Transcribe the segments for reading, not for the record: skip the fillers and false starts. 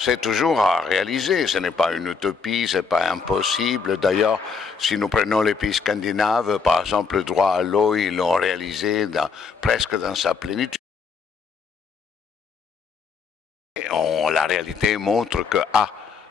c'est toujours à réaliser. Ce n'est pas une utopie, ce n'est pas impossible. D'ailleurs, si nous prenons les pays scandinaves, par exemple, le droit à l'eau, ils l'ont réalisé presque dans sa plénitude. La réalité montre que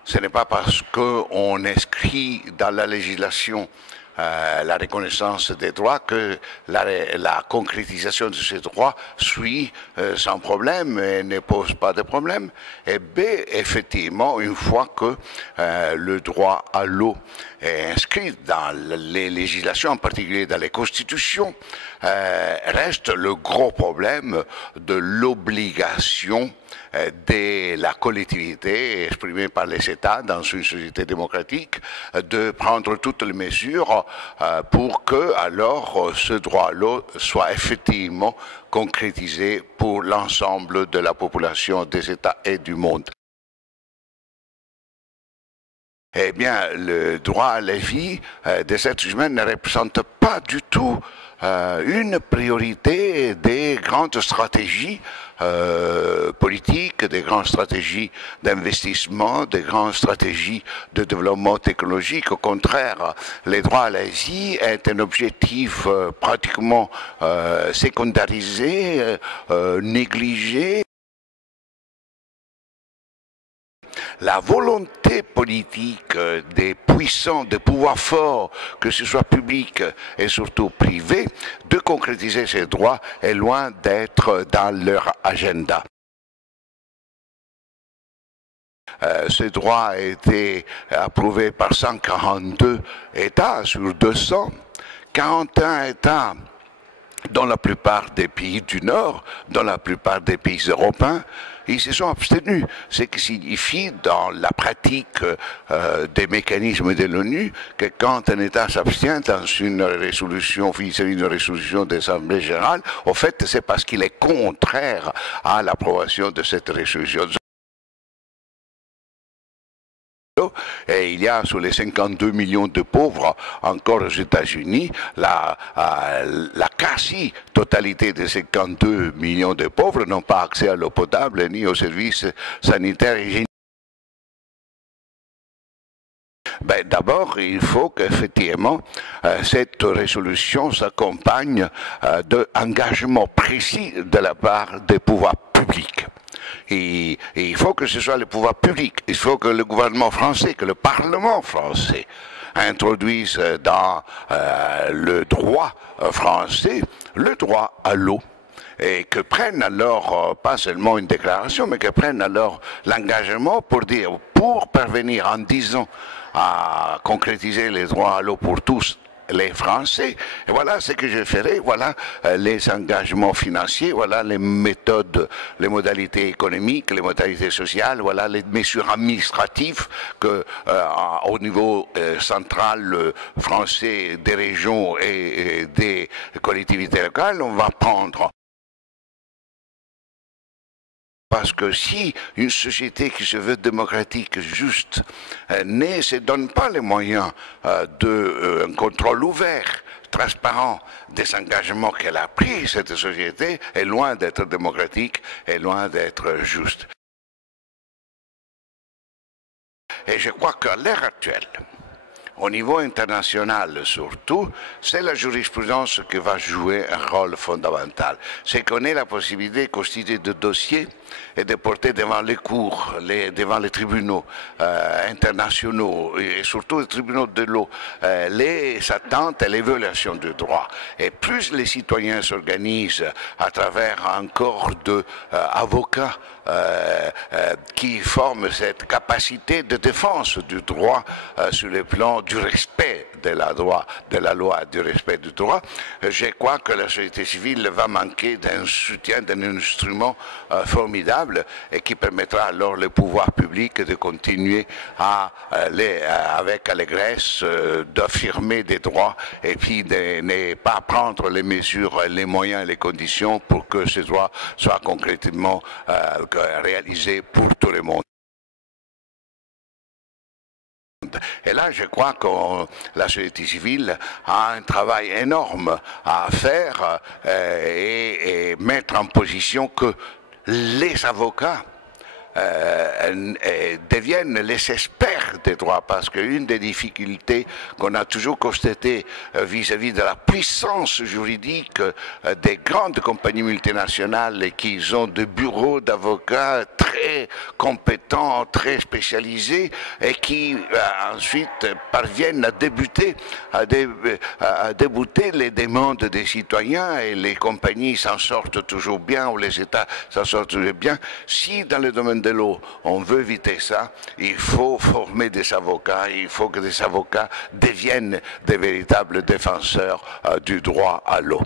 ce n'est pas parce qu'on inscrit dans la législation la reconnaissance des droits que la concrétisation de ces droits suit sans problème et ne pose pas de problème. Et B, effectivement, une fois que le droit à l'eau est inscrit dans les législations, en particulier dans les constitutions, reste le gros problème de l'obligation de la collectivité exprimée par les États dans une société démocratique de prendre toutes les mesures pour que alors ce droit à l'eau soit effectivement concrétisé pour l'ensemble de la population des États et du monde. Eh bien, le droit à la vie des êtres humains ne représente pas du tout une priorité des grandes stratégies politiques, des grandes stratégies d'investissement, des grandes stratégies de développement technologique. Au contraire, les droits à la vie est un objectif pratiquement secondarisé, négligé. La volonté politique des puissants, des pouvoirs forts, que ce soit public et surtout privé, de concrétiser ces droits est loin d'être dans leur agenda. Ce droit a été approuvé par 142 États sur 200, 41 États dans la plupart des pays du Nord, dans la plupart des pays européens, ils se sont abstenus, ce qui signifie dans la pratique des mécanismes de l'ONU que quand un État s'abstient dans une résolution, vis-à-vis d'une résolution de l'Assemblée générale, au fait c'est parce qu'il est contraire à l'approbation de cette résolution. Et il y a sur les 52 millions de pauvres encore aux États-Unis, la quasi-totalité des 52 millions de pauvres n'ont pas accès à l'eau potable ni aux services sanitaires et hygiéniques. D'abord, il faut qu'effectivement cette résolution s'accompagne d'engagements précis de la part des pouvoirs publics. Et il faut que ce soit le pouvoir public, il faut que le gouvernement français, que le Parlement français introduise dans le droit français le droit à l'eau. Et que prennent alors, pas seulement une déclaration, mais que prennent alors l'engagement pour dire, pour parvenir en 10 ans à concrétiser les droits à l'eau pour tous les Français, et voilà ce que je ferai, voilà les engagements financiers, voilà les méthodes, les modalités économiques, les modalités sociales, voilà les mesures administratives que au niveau central français des régions et des collectivités locales, on va prendre. Parce que si une société qui se veut démocratique, juste, ne se donne pas les moyens d'un contrôle ouvert, transparent des engagements qu'elle a pris, cette société est loin d'être démocratique, est loin d'être juste. Et je crois qu'à l'heure actuelle, au niveau international surtout, c'est la jurisprudence qui va jouer un rôle fondamental. C'est qu'on ait la possibilité de constituer des dossiers et de porter devant les cours, devant les tribunaux internationaux et surtout les tribunaux de l'eau, les attentes et les violations du droit. Et plus les citoyens s'organisent à travers un corps d'avocats qui forment cette capacité de défense du droit sur le plan du respect de la loi, du respect du droit, je crois que la société civile va manquer d'un soutien, d'un instrument formidable et qui permettra alors le pouvoir public de continuer avec allégresse d'affirmer des droits et puis de ne pas prendre les mesures, les moyens et les conditions pour que ces droits soient concrètement réalisés pour tout le monde. Et là, je crois que la société civile a un travail énorme à faire et mettre en position que les avocats deviennent les experts des droits, parce qu'une des difficultés qu'on a toujours constatées vis-à-vis de la puissance juridique des grandes compagnies multinationales qui ont des bureaux d'avocats très compétents, très spécialisés et qui ensuite parviennent à débouter les demandes des citoyens, et les compagnies s'en sortent toujours bien, ou les États s'en sortent toujours bien. Si dans le domaine de l'eau, on veut éviter ça, il faut former des avocats, il faut que des avocats deviennent des véritables défenseurs du droit à l'eau.